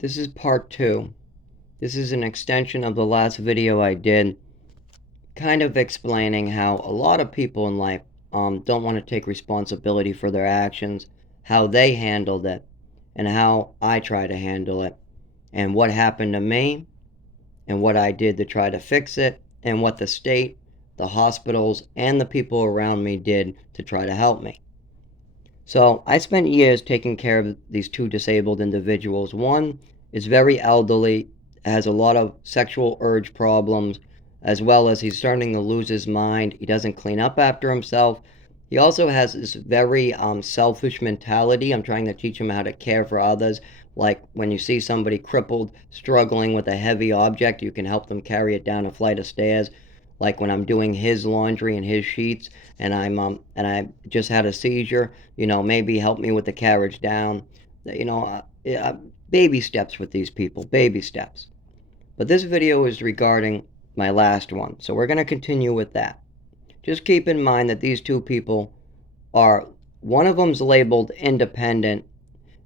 This is part 2. This is an extension of the last video I did, kind of explaining how a lot of people in life don't want to take responsibility for their actions, how they handled it, and how I try to handle it, and what happened to me, and what I did to try to fix it, and what the state, the hospitals, and the people around me did to try to help me. So I spent years taking care of these two disabled individuals. One is very elderly, has a lot of sexual urge problems, as well as he's starting to lose his mind. He doesn't clean up after himself. He also has this very selfish mentality. I'm trying to teach him how to care for others. Like when you see somebody crippled, struggling with a heavy object, you can help them carry it down a flight of stairs. Like when I'm doing his laundry and his sheets, and I just had a seizure, maybe help me with the carriage down. Baby steps with these people, baby steps. But this video is regarding my last one, so we're going to continue with that. Just keep in mind that these two people are, one of them's labeled independent,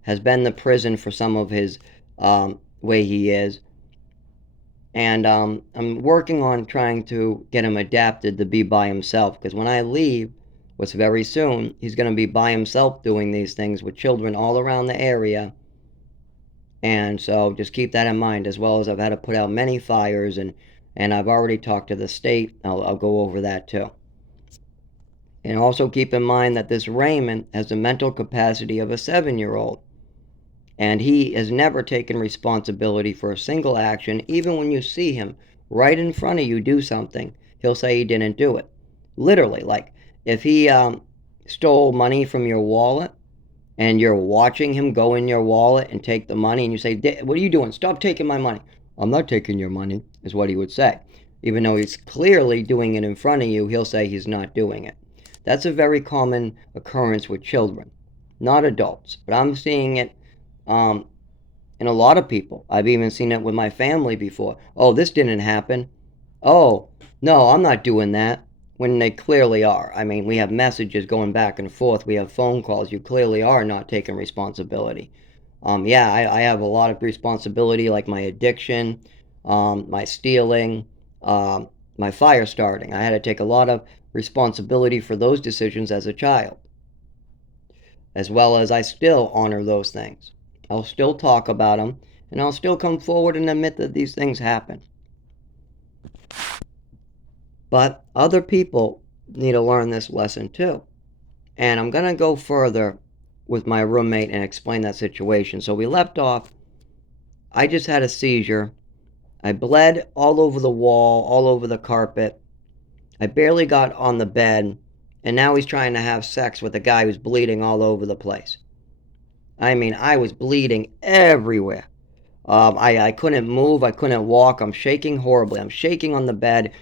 has been in the prison for some of his way he is, and I'm working on trying to get him adapted to be by himself, because when I leave, which very soon, he's going to be by himself doing these things with children all around the area. And so just keep that in mind, as well as I've had to put out many fires, and I've already talked to the state. I'll go over that too. And also keep in mind that this Raymond has the mental capacity of a 7-year-old. And he has never taken responsibility for a single action. Even when you see him right in front of you do something, he'll say he didn't do it. Literally, like if he stole money from your wallet and you're watching him go in your wallet and take the money, and you say, "What are you doing? Stop taking my money." "I'm not taking your money," is what he would say. Even though he's clearly doing it in front of you, he'll say he's not doing it. That's a very common occurrence with children, not adults. But I'm seeing it in a lot of people. I've even seen it with my family before. "Oh, this didn't happen." "Oh, no, I'm not doing that," when they clearly are. I mean, we have messages going back and forth. We have phone calls. You clearly are not taking responsibility. Yeah, I have a lot of responsibility, like my addiction, my stealing, my fire starting. I had to take a lot of responsibility for those decisions as a child, as well as I still honor those things. I'll still talk about them, and I'll still come forward and admit that these things happen. But other people need to learn this lesson too. And I'm going to go further with my roommate and explain that situation. So we left off. I just had a seizure. I bled all over the wall, all over the carpet. I barely got on the bed. And now he's trying to have sex with a guy who's bleeding all over the place. I mean, I was bleeding everywhere. I couldn't move. I couldn't walk. I'm shaking horribly. I'm shaking on the bed.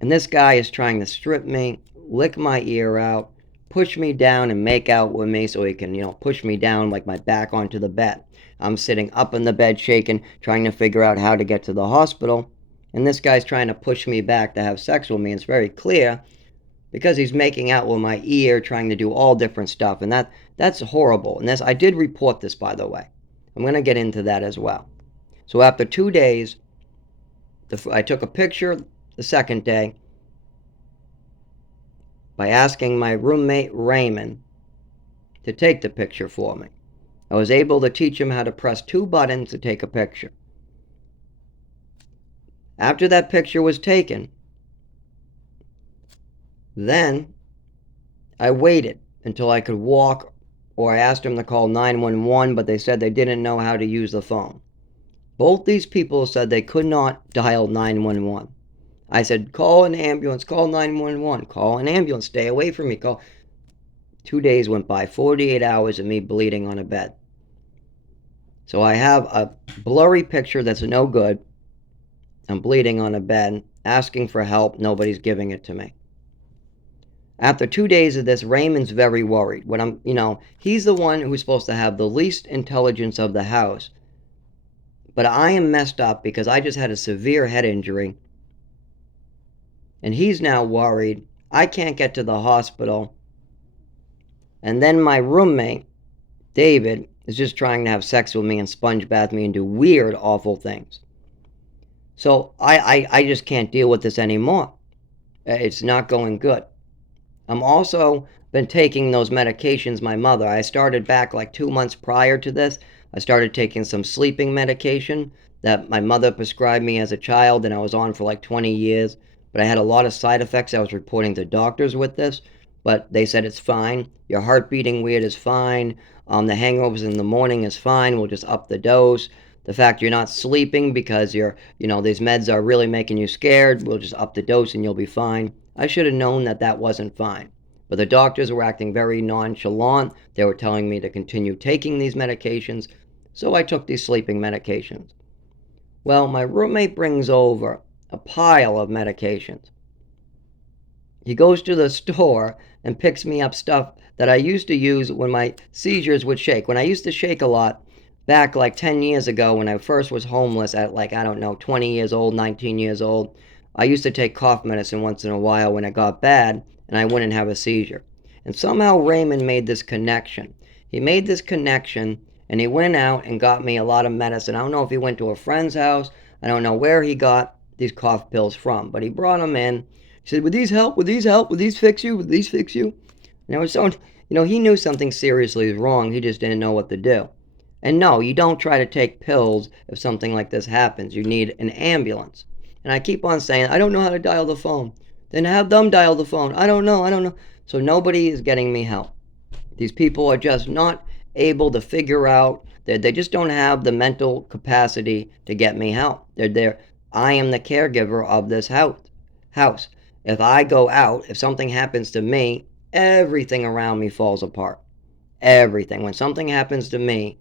And this guy is trying to strip me, lick my ear out, push me down, and make out with me so he can, push me down like my back onto the bed. I'm sitting up in the bed shaking, trying to figure out how to get to the hospital. And this guy's trying to push me back to have sex with me. It's very clear because he's making out with my ear, trying to do all different stuff. And that's horrible. And I did report this, by the way. I'm going to get into that as well. So after 2 days, I took a picture the second day by asking my roommate Raymond to take the picture for me. I was able to teach him how to press 2 buttons to take a picture. After that picture was taken, then I waited until I could walk, or I asked them to call 911, but they said they didn't know how to use the phone. Both these people said they could not dial 911. I said, "Call an ambulance, call 911, call an ambulance, stay away from me, call." 2 days went by, 48 hours of me bleeding on a bed. So I have a blurry picture that's no good. I'm bleeding on a bed, asking for help, nobody's giving it to me. After 2 days of this, Raymond's very worried. He's the one who's supposed to have the least intelligence of the house. But I am messed up because I just had a severe head injury. And he's now worried. I can't get to the hospital. And then my roommate, David, is just trying to have sex with me and sponge bath me and do weird, awful things. So I just can't deal with this anymore. It's not going good. I'm also been taking those medications my mother. I started back like 2 months prior to this. I started taking some sleeping medication that my mother prescribed me as a child and I was on for like 20 years. But I had a lot of side effects. I was reporting to doctors with this, but they said it's fine. Your heart beating weird is fine. The hangovers in the morning is fine. We'll just up the dose. The fact you're not sleeping because these meds are really making you scared, we'll just up the dose and you'll be fine. I should have known that that wasn't fine. But the doctors were acting very nonchalant. They were telling me to continue taking these medications, so I took these sleeping medications. Well, my roommate brings over a pile of medications. He goes to the store and picks me up stuff that I used to use when my seizures would shake. When I used to shake a lot, back like 10 years ago when I first was homeless at like, I don't know, 20 years old, 19 years old, I used to take cough medicine once in a while when it got bad and I wouldn't have a seizure. And somehow Raymond made this connection. He made this connection and he went out and got me a lot of medicine. I don't know if he went to a friend's house. I don't know where he got these cough pills from, but he brought them in. He said, would these help? Would these help? Would these fix you? Would these fix you? And I was so, he knew something seriously was wrong. He just didn't know what to do. And no, you don't try to take pills if something like this happens. You need an ambulance. And I keep on saying, I don't know how to dial the phone. Then have them dial the phone. I don't know. So nobody is getting me help. These people are just not able to figure out that they just don't have the mental capacity to get me help. I am the caregiver of this house. If I go out, if something happens to me, everything around me falls apart. Everything. When something happens to me,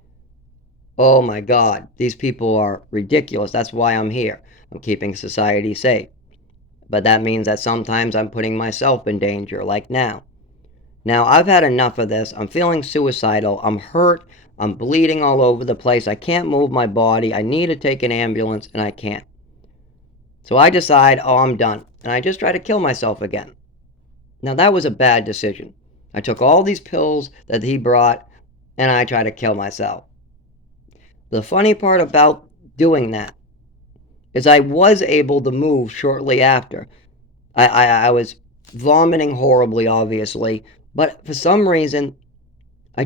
oh my God, these people are ridiculous. That's why I'm here. I'm keeping society safe. But that means that sometimes I'm putting myself in danger, like now. Now, I've had enough of this. I'm feeling suicidal. I'm hurt. I'm bleeding all over the place. I can't move my body. I need to take an ambulance, and I can't. So I decide, oh, I'm done. And I just try to kill myself again. Now, that was a bad decision. I took all these pills that he brought, and I tried to kill myself. The funny part about doing that is I was able to move shortly after. I was vomiting horribly, obviously, but for some reason, I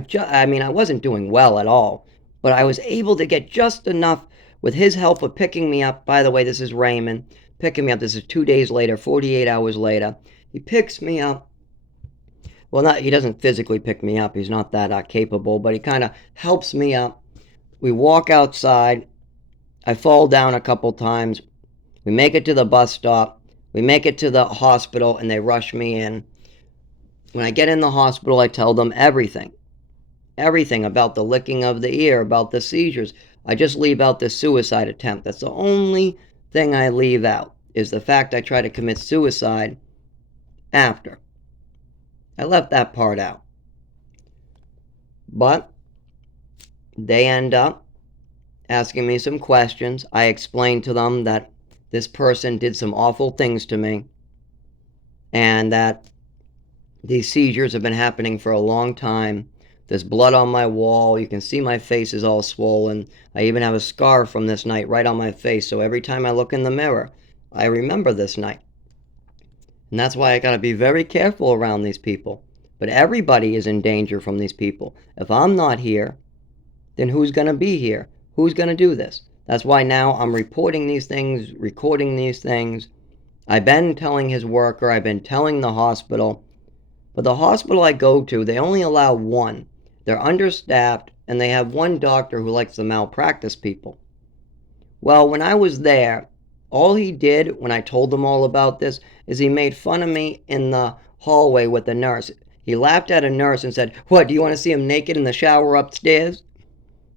wasn't doing well at all, but I was able to get just enough with his help of picking me up. By the way, this is Raymond picking me up. This is 2 days later, 48 hours later. He picks me up. Well, he doesn't physically pick me up. He's not that capable, but he kind of helps me up. We walk outside. I fall down a couple times. We make it to the bus stop. We make it to the hospital, and they rush me in. When I get in the hospital, I tell them everything. Everything about the licking of the ear, about the seizures. I just leave out the suicide attempt. That's the only thing I leave out, is the fact I try to commit suicide after. I left that part out. But they end up asking me some questions. I explained to them that this person did some awful things to me and that these seizures have been happening for a long time. There's blood on my wall. You can see my face is all swollen. I even have a scar from this night right on my face. So every time I look in the mirror, I remember this night. And that's why I got to be very careful around these people. But everybody is in danger from these people. If I'm not here, then who's going to be here? Who's going to do this? That's why now I'm reporting these things, recording these things. I've been telling his worker, I've been telling the hospital. But the hospital I go to, they only allow one. They're understaffed, and they have one doctor who likes to malpractice people. Well, when I was there, all he did when I told them all about this is he made fun of me in the hallway with the nurse. He laughed at a nurse and said, "What, do you want to see him naked in the shower upstairs?"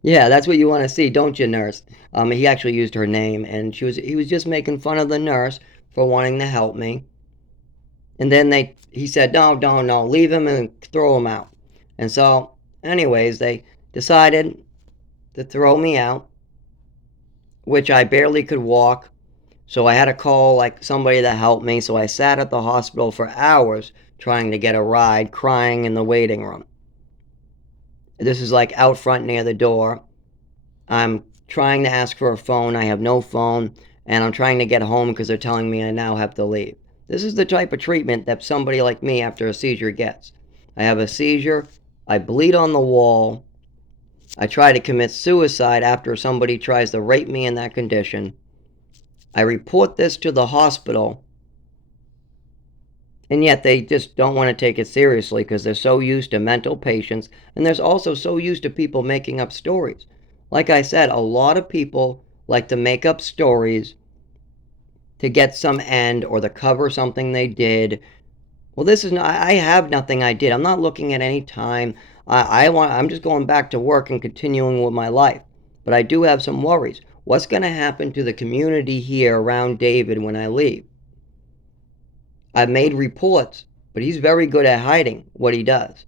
Yeah, that's what you want to see, don't you, nurse? He actually used her name, and he was just making fun of the nurse for wanting to help me. And then he said, no, leave him and throw him out. And so, anyways, they decided to throw me out, which I barely could walk. So I had to call somebody to help me. So I sat at the hospital for hours trying to get a ride, crying in the waiting room. This is like out front near the door. I'm trying to ask for a phone. I have no phone, and I'm trying to get home because they're telling me I now have to leave. This is the type of treatment that somebody like me after a seizure gets. I have a seizure. I bleed on the wall. I try to commit suicide after somebody tries to rape me in that condition. I report this to the hospital, and yet they just don't want to take it seriously because they're so used to mental patients, and they're also so used to people making up stories. Like I said, a lot of people like to make up stories to get some end or to cover something they did. Well, this is not, I have nothing I did. I'm not looking at any time. I'm just going back to work and continuing with my life. But I do have some worries. What's going to happen to the community here around David when I leave? I've made reports, but he's very good at hiding what he does.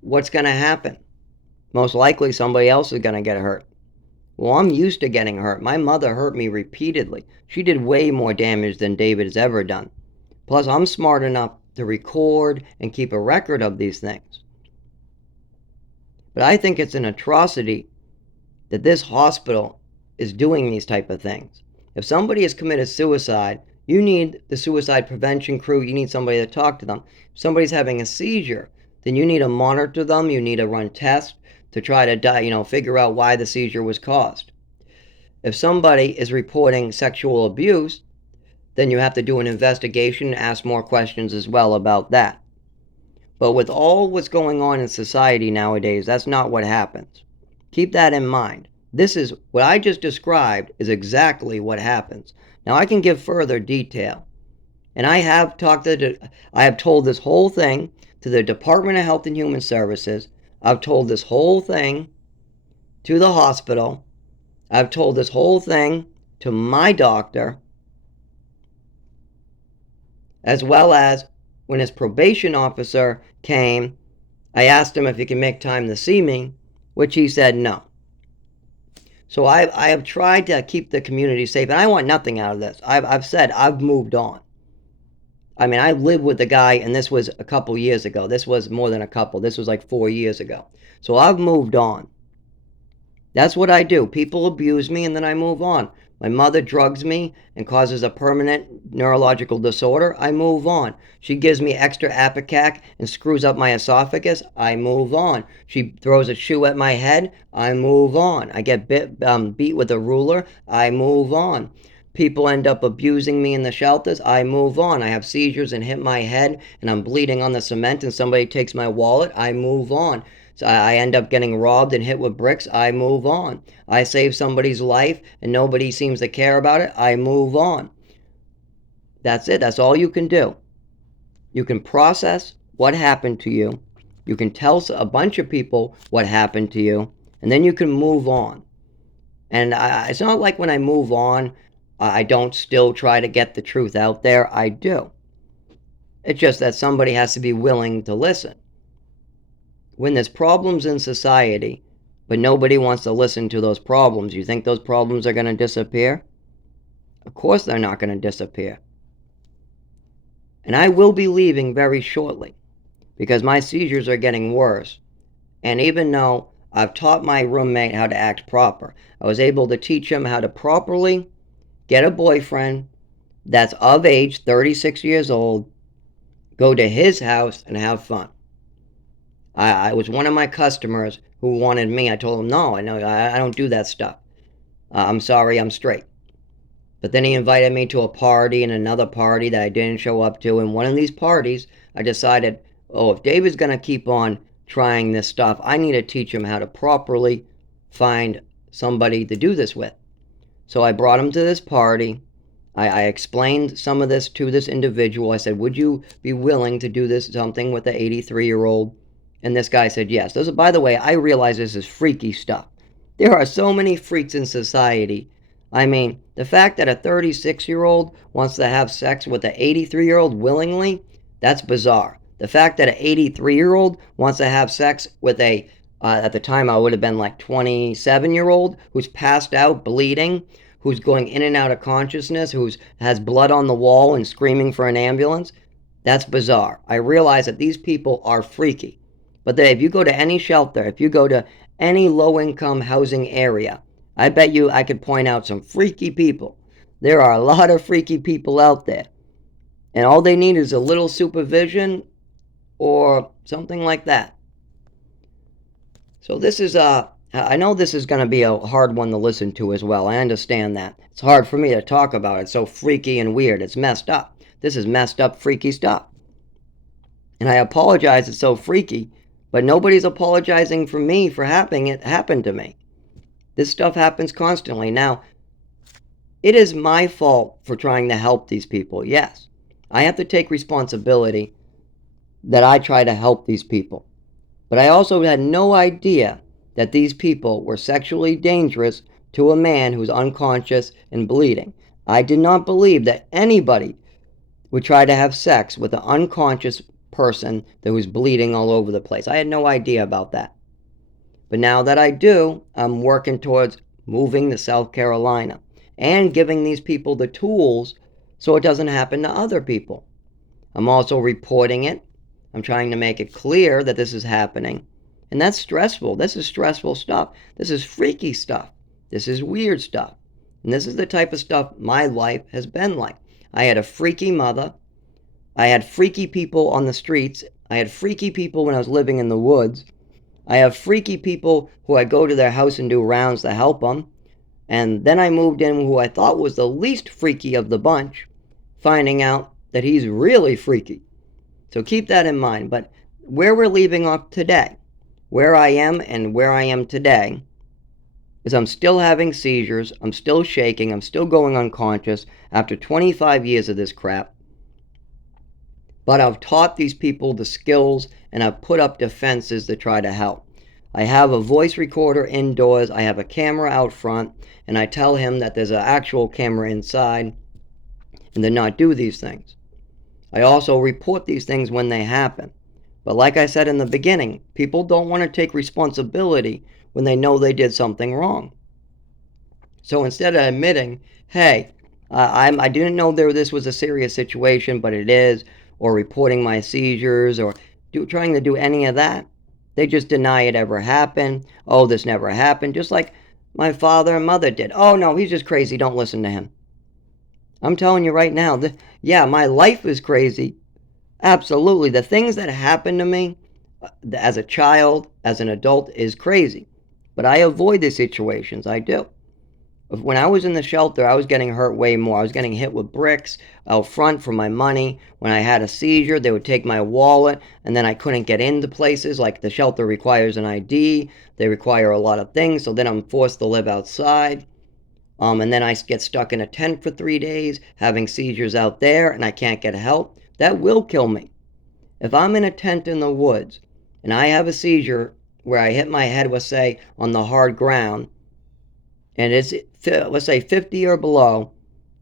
What's going to happen? Most likely somebody else is going to get hurt. Well, I'm used to getting hurt. My mother hurt me repeatedly. She did way more damage than David has ever done. Plus, I'm smart enough to record and keep a record of these things. But I think it's an atrocity that this hospital is doing these type of things. If somebody has committed suicide, you need the suicide prevention crew. You need somebody to talk to them. If somebody's having a seizure, then you need to monitor them. You need to run tests to try to figure out why the seizure was caused. If somebody is reporting sexual abuse, then you have to do an investigation and ask more questions as well about that. But with all what's going on in society nowadays, that's not what happens. Keep that in mind. This is what I just described is exactly what happens. Now I can give further detail. And I have told this whole thing to the Department of Health and Human Services. I've told this whole thing to the hospital. I've told this whole thing to my doctor, as well as when his probation officer came, I asked him if he can make time to see me, which he said no. So I have tried to keep the community safe, and I want nothing out of this. I've said I've moved on. I mean, I lived with the guy, and this was a couple years ago. This was more than a couple. This was like 4 years ago. So I've moved on. That's what I do. People abuse me, and then I move on. My mother drugs me and causes a permanent neurological disorder. I move on. She gives me extra Apicac and screws up my esophagus. I move on. She throws a shoe at my head. I move on. I get beat with a ruler. I move on. People end up abusing me in the shelters. I move on. I have seizures and hit my head and I'm bleeding on the cement and somebody takes my wallet. I move on. So I end up getting robbed and hit with bricks. I move on. I save somebody's life and nobody seems to care about it. I move on. That's it. That's all you can do. You can process what happened to you. You can tell a bunch of people what happened to you. And then you can move on. And it's not like when I move on, I don't still try to get the truth out there. I do. It's just that somebody has to be willing to listen. When there's problems in society, but nobody wants to listen to those problems, you think those problems are going to disappear? Of course they're not going to disappear. And I will be leaving very shortly because my seizures are getting worse. And even though I've taught my roommate how to act proper, I was able to teach him how to properly get a boyfriend that's of age, 36 years old, go to his house and have fun. I was one of my customers who wanted me. I told him, no, I don't do that stuff. I'm sorry, I'm straight. But then he invited me to a party and another party that I didn't show up to. And one of these parties, I decided, if David's going to keep on trying this stuff, I need to teach him how to properly find somebody to do this with. So I brought him to this party. I explained some of this to this individual. I said, would you be willing to do this something with the 83-year-old? And this guy said yes. By the way, I realize this is freaky stuff. There are so many freaks in society. I mean, the fact that a 36-year-old wants to have sex with an 83-year-old willingly, that's bizarre. The fact that an 83-year-old wants to have sex with at the time I would have been like 27-year-old who's passed out, bleeding, who's going in and out of consciousness, who has blood on the wall and screaming for an ambulance, that's bizarre. I realize that these people are freaky. But if you go to any shelter, if you go to any low-income housing area, I bet you I could point out some freaky people. There are a lot of freaky people out there. And all they need is a little supervision or something like that. So this is I know this is going to be a hard one to listen to as well. I understand that. It's hard for me to talk about. It's so freaky and weird. It's messed up. This is messed up, freaky stuff. And I apologize it's so freaky, but nobody's apologizing for me for having it happen to me. This stuff happens constantly. Now, it is my fault for trying to help these people. Yes. I have to take responsibility that I try to help these people. But I also had no idea that these people were sexually dangerous to a man who's unconscious and bleeding. I did not believe that anybody would try to have sex with an unconscious person that was bleeding all over the place. I had no idea about that. But now that I do, I'm working towards moving to South Carolina and giving these people the tools so it doesn't happen to other people. I'm also reporting it. I'm trying to make it clear that this is happening. And that's stressful. This is stressful stuff. This is freaky stuff. This is weird stuff. And this is the type of stuff my life has been like. I had a freaky mother. I had freaky people on the streets. I had freaky people when I was living in the woods. I have freaky people who I go to their house and do rounds to help them. And then I moved in who I thought was the least freaky of the bunch, finding out that he's really freaky. So keep that in mind. But where we're leaving off today, where I am and where I am today, is I'm still having seizures, I'm still shaking, I'm still going unconscious after 25 years of this crap. But I've taught these people the skills and I've put up defenses to try to help. I have a voice recorder indoors, I have a camera out front, and I tell him that there's an actual camera inside and to not do these things. I also report these things when they happen. But like I said in the beginning, people don't want to take responsibility when they know they did something wrong. So instead of admitting, hey, I didn't know this was a serious situation, but it is, or reporting my seizures, or trying to do any of that, they just deny it ever happened. Oh, this never happened. Just like my father and mother did. Oh, no, he's just crazy. Don't listen to him. I'm telling you right now, yeah, my life is crazy. Absolutely. The things that happened to me as a child, as an adult, is crazy. But I avoid the situations. I do. When I was in the shelter, I was getting hurt way more. I was getting hit with bricks out front for my money. When I had a seizure, they would take my wallet, and then I couldn't get into places. Like the shelter requires an ID. They require a lot of things, so then I'm forced to live outside. And then I get stuck in a tent for 3 days, having seizures out there, and I can't get help. That will kill me. If I'm in a tent in the woods, and I have a seizure where I hit my head, let's say, on the hard ground, and it's, let's say, 50 or below,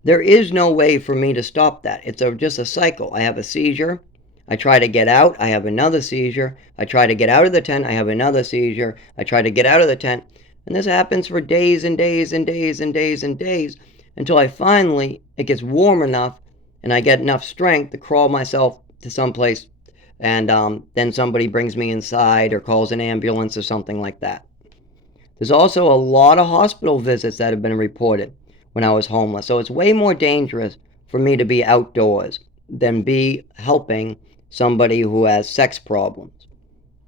there is no way for me to stop that. It's just a cycle. I have a seizure. I try to get out. I have another seizure. I try to get out of the tent. I have another seizure. I try to get out of the tent. And this happens for days and days and days and days and days until it gets warm enough and I get enough strength to crawl myself to someplace, and then somebody brings me inside or calls an ambulance or something like that. There's also a lot of hospital visits that have been reported when I was homeless. So it's way more dangerous for me to be outdoors than be helping somebody who has sex problems.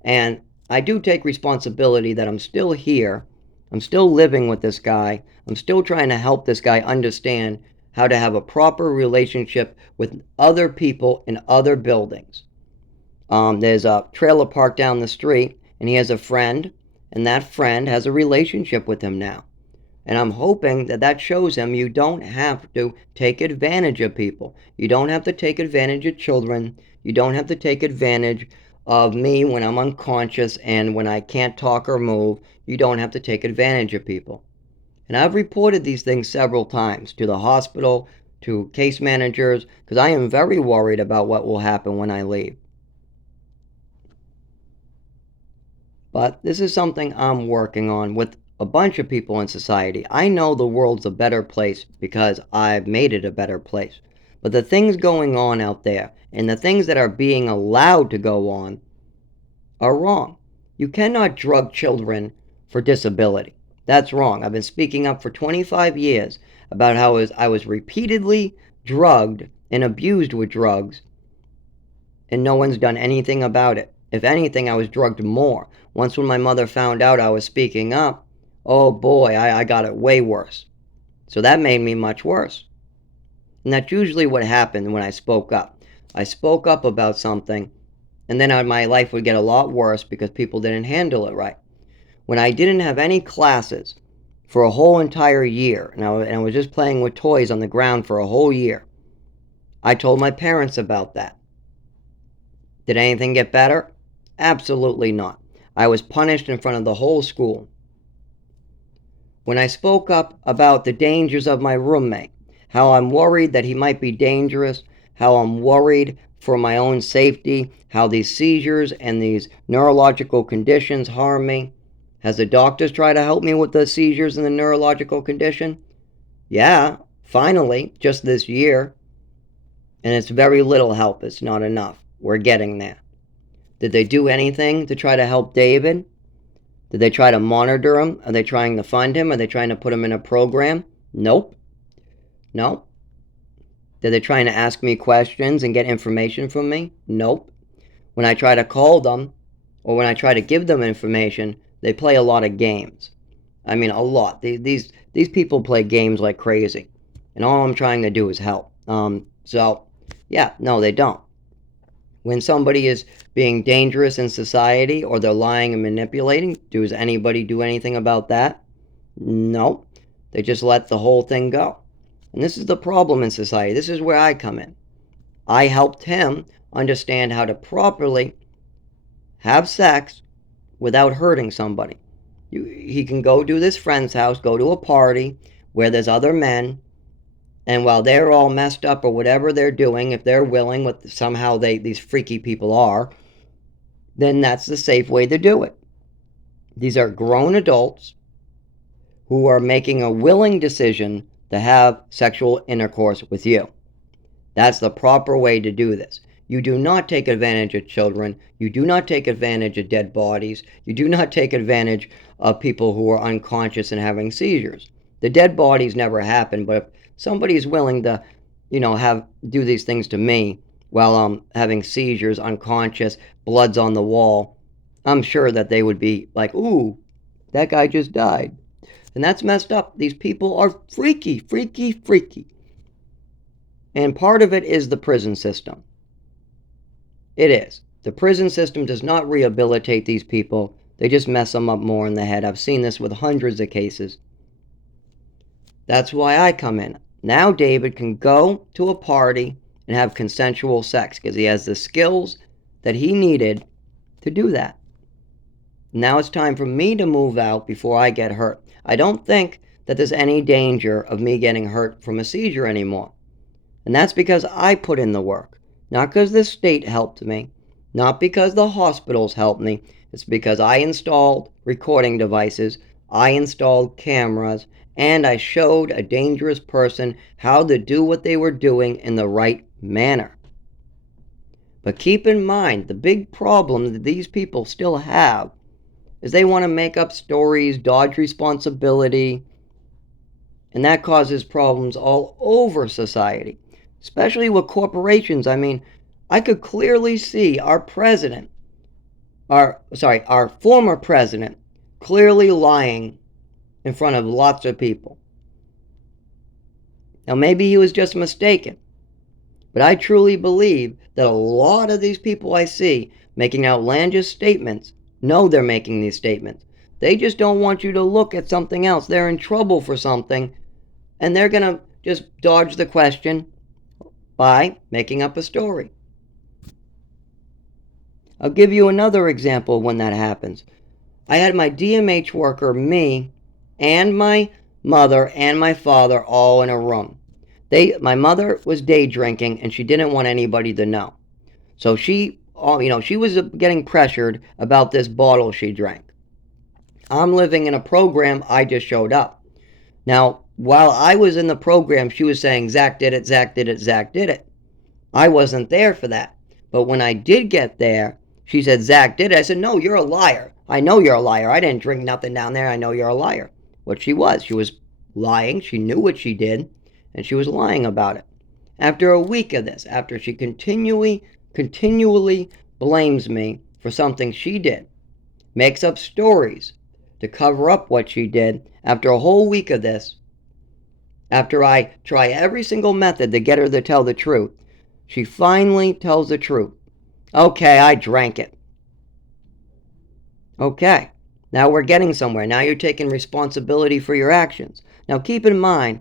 And I do take responsibility that I'm still here. I'm still living with this guy. I'm still trying to help this guy understand how to have a proper relationship with other people in other buildings. There's a trailer park down the street, and he has a friend, and that friend has a relationship with him now. And I'm hoping that shows him you don't have to take advantage of people. You don't have to take advantage of children. You don't have to take advantage of me when I'm unconscious and when I can't talk or move. You don't have to take advantage of people. And I've reported these things several times to the hospital, to case managers, because I am very worried about what will happen when I leave. But this is something I'm working on with a bunch of people in society. I know the world's a better place because I've made it a better place. But the things going on out there and the things that are being allowed to go on are wrong. You cannot drug children for disability. That's wrong. I've been speaking up for 25 years about how I was repeatedly drugged and abused with drugs, and no one's done anything about it. If anything, I was drugged more. Once when my mother found out I was speaking up, oh boy, I got it way worse. So that made me much worse. And that's usually what happened when I spoke up. I spoke up about something, and then my life would get a lot worse because people didn't handle it right. When I didn't have any classes for a whole entire year, and I was just playing with toys on the ground for a whole year, I told my parents about that. Did anything get better? Absolutely not. I was punished in front of the whole school. When I spoke up about the dangers of my roommate, how I'm worried that he might be dangerous, how I'm worried for my own safety, how these seizures and these neurological conditions harm me. Has the doctors tried to help me with the seizures and the neurological condition? Yeah, finally, just this year. And it's very little help. It's not enough. We're getting there. Did they do anything to try to help David? Did they try to monitor him? Are they trying to fund him? Are they trying to put him in a program? Nope. No. Did they trying to ask me questions and get information from me? Nope. When I try to call them, or when I try to give them information, they play a lot of games. I mean, a lot. These people play games like crazy. And all I'm trying to do is help. So, yeah, no, they don't. When somebody is being dangerous in society, or they're lying and manipulating, does anybody do anything about that? No. They just let the whole thing go. And this is the problem in society. This is where I come in. I helped him understand how to properly have sex without hurting somebody. He can go to this friend's house, go to a party where there's other men, and while they're all messed up or whatever they're doing, if they're willing, what somehow these freaky people are, then that's the safe way to do it. These are grown adults who are making a willing decision to have sexual intercourse with you. That's the proper way to do this. You do not take advantage of children. You do not take advantage of dead bodies. You do not take advantage of people who are unconscious and having seizures. The dead bodies never happen, but if somebody is willing to, do these things to me while I'm having seizures, unconscious, blood's on the wall, I'm sure that they would be like, ooh, that guy just died. And that's messed up. These people are freaky, freaky, freaky. And part of it is the prison system. It is. The prison system does not rehabilitate these people. They just mess them up more in the head. I've seen this with hundreds of cases. That's why I come in. Now David can go to a party and have consensual sex because he has the skills that he needed to do that. Now it's time for me to move out before I get hurt. I don't think that there's any danger of me getting hurt from a seizure anymore. And that's because I put in the work. Not because the state helped me. Not because the hospitals helped me. It's because I installed recording devices. I installed cameras. And I showed a dangerous person how to do what they were doing in the right manner. But keep in mind, the big problem that these people still have is they want to make up stories, dodge responsibility, and that causes problems all over society, especially with corporations. I mean, I could clearly see our former president, clearly lying in front of lots of people. Now, maybe he was just mistaken, but I truly believe that a lot of these people I see making outlandish statements know they're making these statements. They just don't want you to look at something else. They're in trouble for something, and they're going to just dodge the question by making up a story. I'll give you another example when that happens. I had my DMH worker, me, and my mother and my father all in a room. My mother was day drinking, and she didn't want anybody to know. So she was getting pressured about this bottle she drank. I'm living in a program. I just showed up. Now, while I was in the program, she was saying, Zach did it, Zach did it, Zach did it. I wasn't there for that. But when I did get there, She said, Zach did it. I said, no, you're a liar. I know you're a liar. I didn't drink nothing down there. I know you're a liar. What she was lying. She knew what she did, and she was lying about it. After a week of this, after she continually blames me for something she did, makes up stories to cover up what she did, after a whole week of this, after I try every single method to get her to tell the truth, she finally tells the truth. Okay, I drank it. Okay, now we're getting somewhere. Now you're taking responsibility for your actions. Now keep in mind,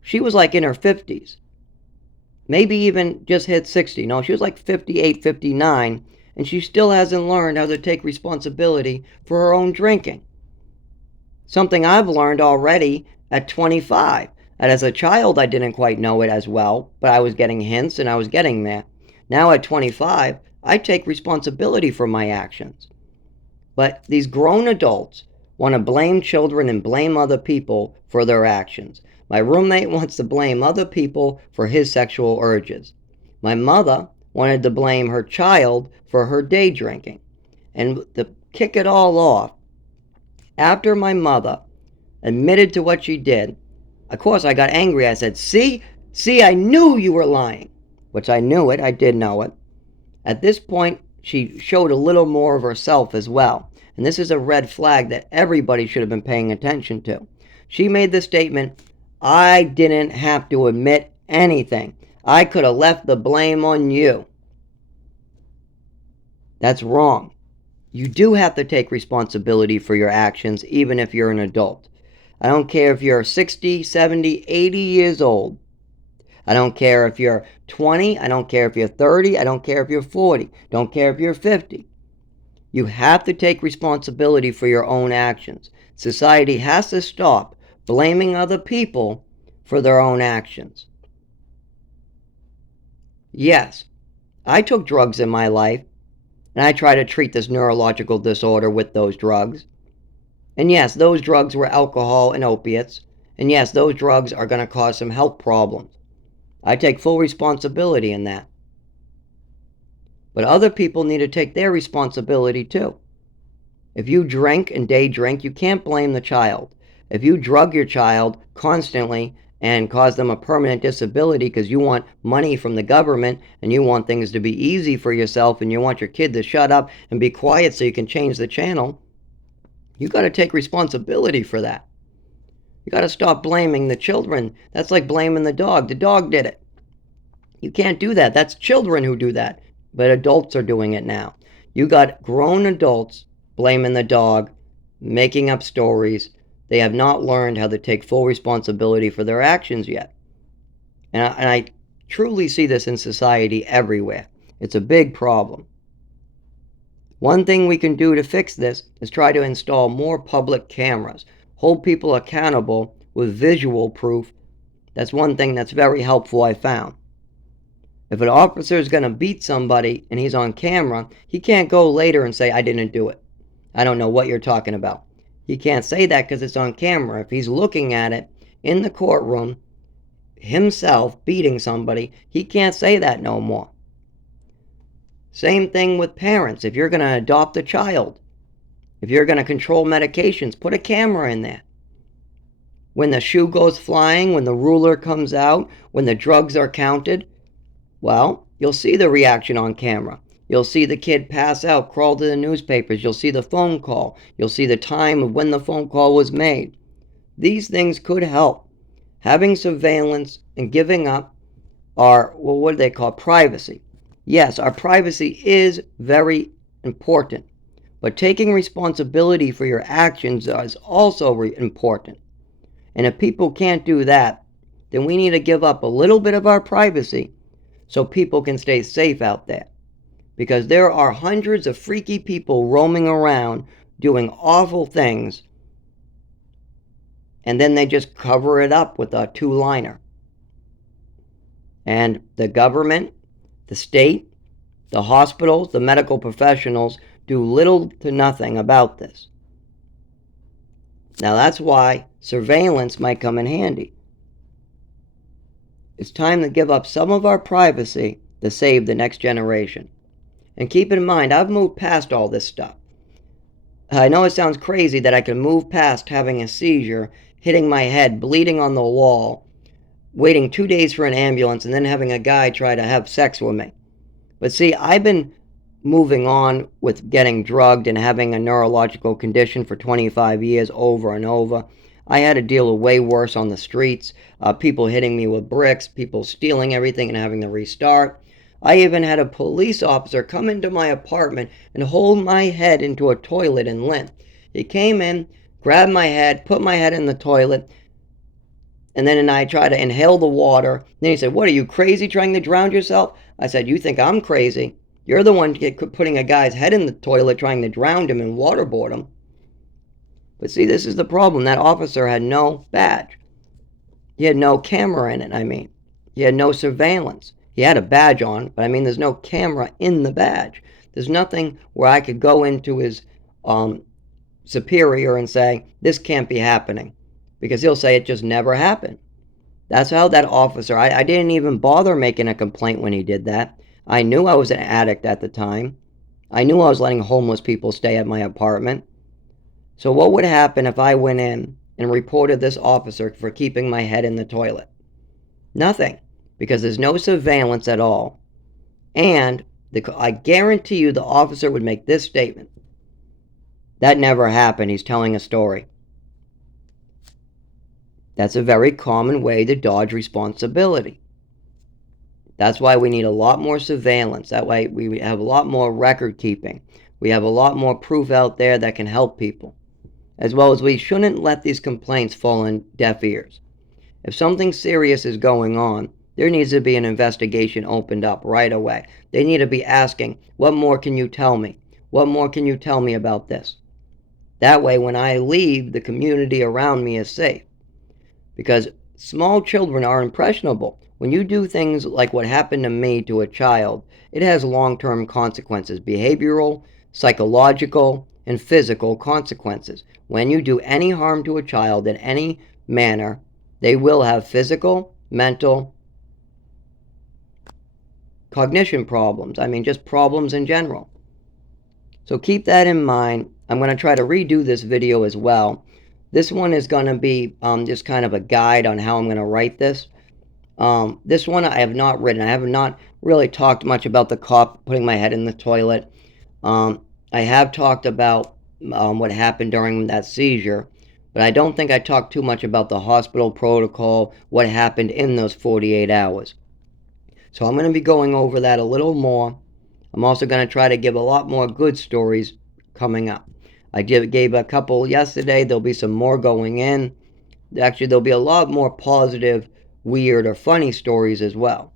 she was like in her 50s. Maybe even just hit 60. No, she was like 58, 59, and she still hasn't learned how to take responsibility for her own drinking. Something I've learned already at 25. And as a child, I didn't quite know it as well, but I was getting hints and I was getting there. Now at 25, I take responsibility for my actions. But these grown adults want to blame children and blame other people for their actions. My roommate wants to blame other people for his sexual urges. My mother wanted to blame her child for her day drinking. And to kick it all off, after my mother admitted to what she did, of course I got angry. I said, see, I knew you were lying. Which I knew it, I did know it. At this point, she showed a little more of herself as well. And this is a red flag that everybody should have been paying attention to. She made the statement, I didn't have to admit anything. I could have left the blame on you. That's wrong. You do have to take responsibility for your actions, even if you're an adult. I don't care if you're 60, 70, 80 years old. I don't care if you're 20. I don't care if you're 30. I don't care if you're 40. Don't care if you're 50. You have to take responsibility for your own actions. Society has to stop blaming other people for their own actions. Yes, I took drugs in my life, and I try to treat this neurological disorder with those drugs. And yes, those drugs were alcohol and opiates. And yes, those drugs are going to cause some health problems. I take full responsibility in that. But other people need to take their responsibility too. If you drink and day drink, you can't blame the child. If you drug your child constantly and cause them a permanent disability because you want money from the government and you want things to be easy for yourself and you want your kid to shut up and be quiet so you can change the channel, you got to take responsibility for that. You got to stop blaming the children. That's like blaming the dog. The dog did it. You can't do that. That's children who do that. But adults are doing it now. You got grown adults blaming the dog, making up stories. They have not learned how to take full responsibility for their actions yet. And I truly see this in society everywhere. It's a big problem. One thing we can do to fix this is try to install more public cameras. Hold people accountable with visual proof. That's one thing that's very helpful, I found. If an officer is going to beat somebody and he's on camera, he can't go later and say, I didn't do it. I don't know what you're talking about. He can't say that because it's on camera. If he's looking at it in the courtroom, himself beating somebody, he can't say that no more. Same thing with parents. If you're going to adopt a child, if you're going to control medications, put a camera in there. When the shoe goes flying, when the ruler comes out, when the drugs are counted, well, you'll see the reaction on camera. You'll see the kid pass out, crawl to the newspapers. You'll see the phone call. You'll see the time of when the phone call was made. These things could help. Having surveillance and giving up our, well, what do they call, privacy. Yes, our privacy is very important. But taking responsibility for your actions is also important. And if people can't do that, then we need to give up a little bit of our privacy so people can stay safe out there. Because there are hundreds of freaky people roaming around doing awful things, and then they just cover it up with a two-liner. And the government, the state, the hospitals, the medical professionals do little to nothing about this. Now that's why surveillance might come in handy. It's time to give up some of our privacy to save the next generation. And keep in mind, I've moved past all this stuff. I know it sounds crazy that I can move past having a seizure, hitting my head, bleeding on the wall, waiting 2 days for an ambulance, and then having a guy try to have sex with me. But see, I've been moving on with getting drugged and having a neurological condition for 25 years over and over. I had to deal with way worse on the streets, people hitting me with bricks, people stealing everything and having to restart. I even had a police officer come into my apartment and hold my head into a toilet in Lynn. He came in, grabbed my head, put my head in the toilet, and then I tried to inhale the water. Then he said, "What, are you crazy trying to drown yourself?" I said, "You think I'm crazy? You're the one putting a guy's head in the toilet trying to drown him and waterboard him." But see, this is the problem. That officer had no badge. He had no camera in it, I mean. He had no surveillance. He had a badge on, but I mean, there's no camera in the badge. There's nothing where I could go into his superior and say, this can't be happening. Because he'll say it just never happened. That's how that officer, I didn't even bother making a complaint when he did that. I knew I was an addict at the time. I knew I was letting homeless people stay at my apartment. So what would happen if I went in and reported this officer for keeping my head in the toilet? Nothing, because there's no surveillance at all. And I guarantee you the officer would make this statement. That never happened. He's telling a story. That's a very common way to dodge responsibility. That's why we need a lot more surveillance. That way we have a lot more record keeping. We have a lot more proof out there that can help people. As well as we shouldn't let these complaints fall on deaf ears. If something serious is going on, there needs to be an investigation opened up right away. They need to be asking, what more can you tell me? What more can you tell me about this? That way when I leave, the community around me is safe. Because small children are impressionable. When you do things like what happened to me to a child, it has long-term consequences, behavioral, psychological, and physical consequences. When you do any harm to a child in any manner, they will have physical, mental, cognition problems. I mean, just problems in general. So keep that in mind. I'm going to try to redo this video as well. This one is going to be just kind of a guide on how I'm going to write this. This one I have not written. I have not really talked much about the cop putting my head in the toilet. I have talked about what happened during that seizure, but I don't think I talked too much about the hospital protocol, what happened in those 48 hours. So I'm going to be going over that a little more. I'm also going to try to give a lot more good stories coming up. I gave a couple yesterday. There'll be some more going in. Actually, there'll be a lot more positive, weird, or funny stories as well.